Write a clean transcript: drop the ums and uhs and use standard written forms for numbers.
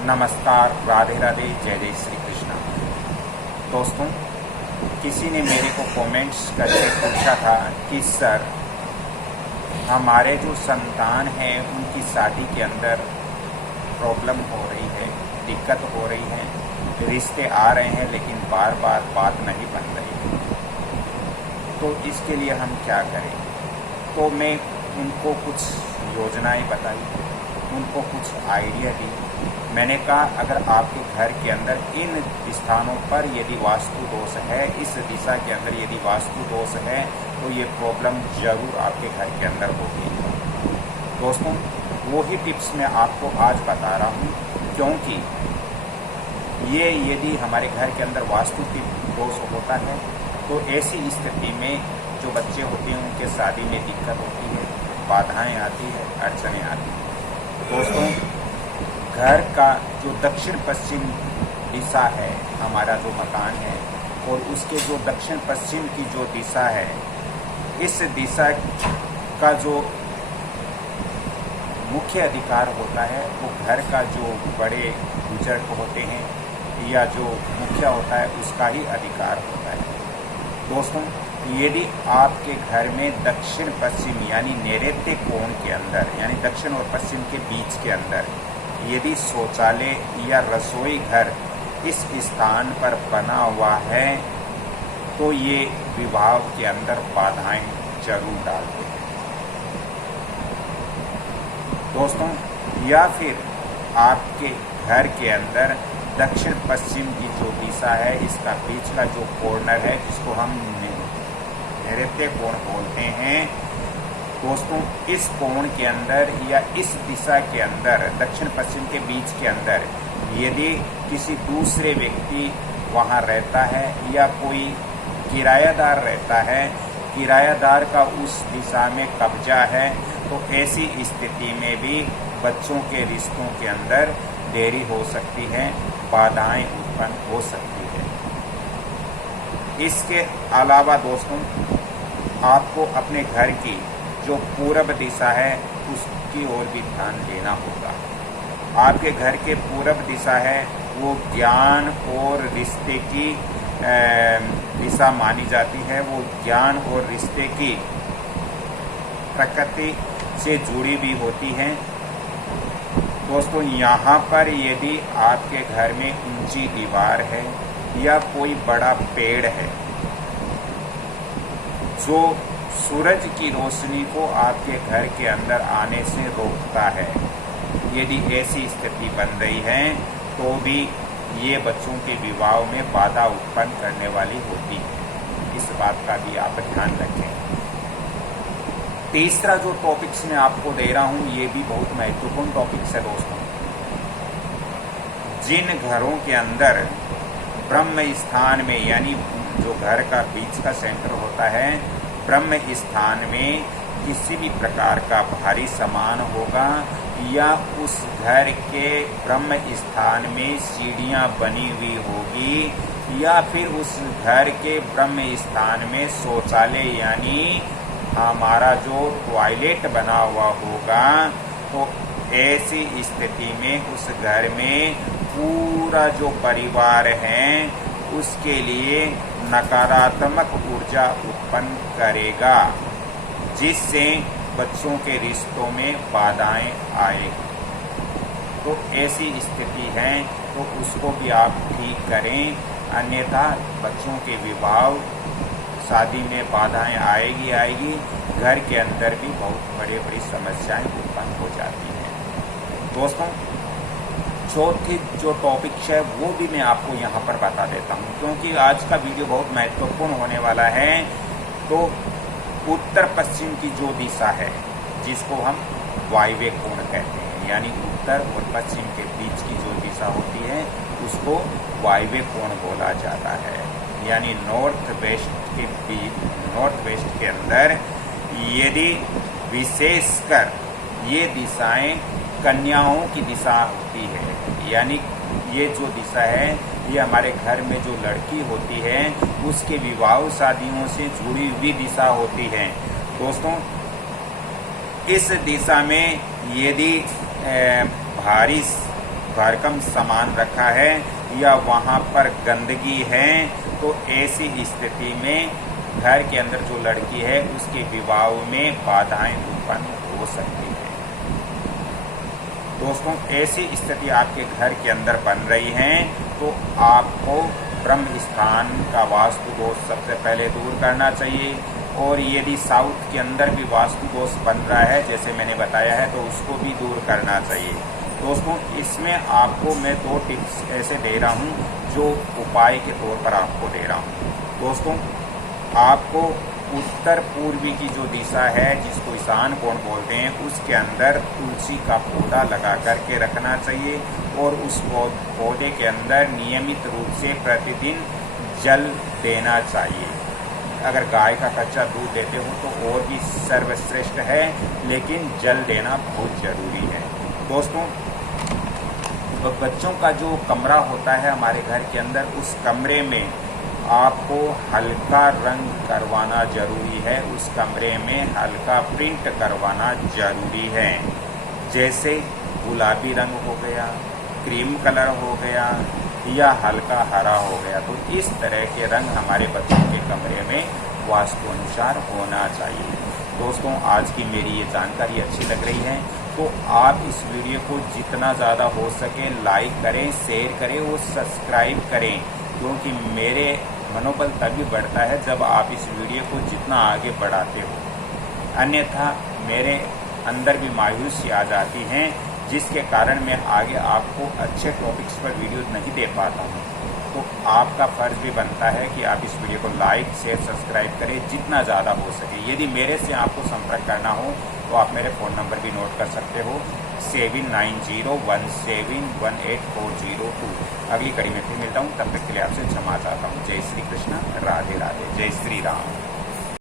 नमस्कार, राधे राधे, जय जय श्री कृष्णा। दोस्तों, किसी ने मेरे को कमेंट्स करके पूछा था कि सर, हमारे जो संतान हैं उनकी शादी के अंदर प्रॉब्लम हो रही है, दिक्कत हो रही है, रिश्ते आ रहे हैं लेकिन बार बार बात नहीं बन रही, तो इसके लिए हम क्या करें। तो मैं उनको कुछ योजनाएं बताई, उनको कुछ आइडिया दी। मैंने कहा अगर आपके घर के अंदर इन स्थानों पर यदि वास्तु दोष है, इस दिशा के अंदर यदि वास्तु दोष है, तो ये प्रॉब्लम जरूर आपके घर के अंदर होगी। दोस्तों, वही टिप्स मैं आपको आज बता रहा हूँ, क्योंकि ये यदि हमारे घर के अंदर वास्तु दोष होता है तो ऐसी स्थिति में जो बच्चे होते हैं उनके शादी में दिक्कत होती है, बाधाएं आती है, अड़चनें आती हैं। दोस्तों, घर का जो दक्षिण पश्चिम दिशा है, हमारा जो मकान है, और उसके जो दक्षिण पश्चिम की जो दिशा है, इस दिशा का जो मुख्य अधिकार होता है वो घर का जो बड़े बुजुर्ग होते हैं या जो मुखिया होता है उसका ही अधिकार होता है। दोस्तों, यदि आपके घर में दक्षिण पश्चिम यानी नैऋत्य कोण के अंदर, यानी दक्षिण और पश्चिम के बीच के अंदर यदि शौचालय या रसोई घर इस स्थान पर बना हुआ है तो ये विवाह के अंदर बाधाएं जरूर डालते हैं। दोस्तों, या फिर आपके घर के अंदर दक्षिण पश्चिम की जो दिशा है, इसका बीच का जो कॉर्नर है जिसको हम नैऋत्य कोण बोलते हैं, दोस्तों, इस कोण के अंदर या इस दिशा के अंदर दक्षिण पश्चिम के बीच के अंदर यदि किसी दूसरे व्यक्ति वहाँ रहता है या कोई किरायादार रहता है, किरायादार का उस दिशा में कब्जा है, तो ऐसी स्थिति में भी बच्चों के रिश्तों के अंदर देरी हो सकती है, बाधाएं उत्पन्न हो सकती है। इसके अलावा दोस्तों, आपको अपने घर की जो पूरब दिशा है उसकी ओर भी ध्यान देना होगा। आपके घर के पूरब दिशा है वो ज्ञान और रिश्ते की दिशा मानी जाती है, वो ज्ञान और रिश्ते की प्रकृति से जुड़ी भी होती है। दोस्तों, यहाँ पर यदि आपके घर में ऊंची दीवार है या कोई बड़ा पेड़ है जो सूरज की रोशनी को आपके घर के अंदर आने से रोकता है, यदि ऐसी स्थिति बन रही है तो भी ये बच्चों के विवाह में बाधा उत्पन्न करने वाली होती है। इस बात का भी आप ध्यान रखें। तीसरा जो टॉपिक्स मैं आपको दे रहा हूँ ये भी बहुत महत्वपूर्ण टॉपिक्स है। दोस्तों, जिन घरों के अंदर ब्रह्म स्थान में, यानी जो घर का बीच का सेंटर होता है, ब्रह्म स्थान में किसी भी प्रकार का भारी सामान होगा या उस घर के ब्रह्म स्थान में सीढ़ियाँ बनी हुई होगी या फिर उस घर के ब्रह्म स्थान में शौचालय यानी हमारा जो टॉयलेट बना हुआ होगा, तो ऐसी स्थिति में उस घर में पूरा जो परिवार है उसके लिए नकारात्मक ऊर्जा उत्पन्न करेगा, जिससे बच्चों के रिश्तों में बाधाएं आएगी। तो ऐसी स्थिति है तो उसको भी आप ठीक करें, अन्यथा बच्चों के विवाह शादी में बाधाएं आएगी, घर के अंदर भी बहुत बड़ी समस्याएं उत्पन्न हो जाती हैं। दोस्तों, चौथी जो टॉपिक है वो भी मैं आपको यहाँ पर बता देता हूँ, क्योंकि आज का वीडियो बहुत महत्वपूर्ण होने वाला है। तो उत्तर पश्चिम की जो दिशा है जिसको हम वायव्य कोण कहते हैं, यानी उत्तर और पश्चिम के बीच की जो दिशा होती है उसको वायव्य कोण बोला जाता है। यानी नॉर्थ वेस्ट के अंदर यदि विशेषकर ये दिशाएं कन्याओं की दिशा होती है, यानी ये जो दिशा है ये हमारे घर में जो लड़की होती है उसके विवाह शादियों से जुड़ी हुई दिशा होती है। दोस्तों, इस दिशा में यदि भारी भरकम सामान रखा है या वहाँ पर गंदगी है, तो ऐसी स्थिति में घर के अंदर जो लड़की है उसके विवाह में बाधाएं उत्पन्न हो सकती है। दोस्तों, ऐसी स्थिति आपके घर के अंदर बन रही है तो आपको ब्रह्म स्थान का वास्तु दोष सबसे पहले दूर करना चाहिए। और यदि साउथ के अंदर भी वास्तु दोष बन रहा है जैसे मैंने बताया है तो उसको भी दूर करना चाहिए। दोस्तों, इसमें आपको मैं 2 टिप्स ऐसे दे रहा हूँ जो उपाय के तौर पर आपको दे रहा हूँ। दोस्तों, आपको उत्तर पूर्वी की जो दिशा है जिसको ईशान कोण बोलते हैं उसके अंदर तुलसी का पौधा लगा करके रखना चाहिए और उस पौधे के अंदर नियमित रूप से प्रतिदिन जल देना चाहिए। अगर गाय का कच्चा दूध देते हो तो और भी सर्वश्रेष्ठ है, लेकिन जल देना बहुत जरूरी है। दोस्तों, बच्चों का जो कमरा होता है हमारे घर के अंदर, उस कमरे में आपको हल्का रंग करवाना जरूरी है। उस कमरे में हल्का प्रिंट करवाना जरूरी है, जैसे गुलाबी रंग हो गया, क्रीम कलर हो गया या हल्का हरा हो गया। तो इस तरह के रंग हमारे बच्चों के कमरे में वास्तु अनुसार होना चाहिए। दोस्तों, आज की मेरी ये जानकारी अच्छी लग रही है तो आप इस वीडियो को जितना ज़्यादा हो सके लाइक करें, शेयर करें और सब्सक्राइब करें, क्योंकि मेरे मनोबल तभी बढ़ता है जब आप इस वीडियो को जितना आगे बढ़ाते हो। अन्यथा मेरे अंदर भी मायूसी आ जाती हैं, जिसके कारण मैं आगे आपको अच्छे टॉपिक्स पर वीडियो नहीं दे पाता हूँ। तो आपका फ़र्ज भी बनता है कि आप इस वीडियो को लाइक शेयर सब्सक्राइब करें जितना ज़्यादा हो सके। यदि मेरे से आपको संपर्क करना हो तो आप मेरे फ़ोन नंबर भी नोट कर सकते हो 7901718402। अगली कड़ी में फिर मिलता हूँ, तब तक के लिए आपसे क्षमा चाहता हूँ। जय श्री कृष्ण, राधे राधे, जय श्री राम।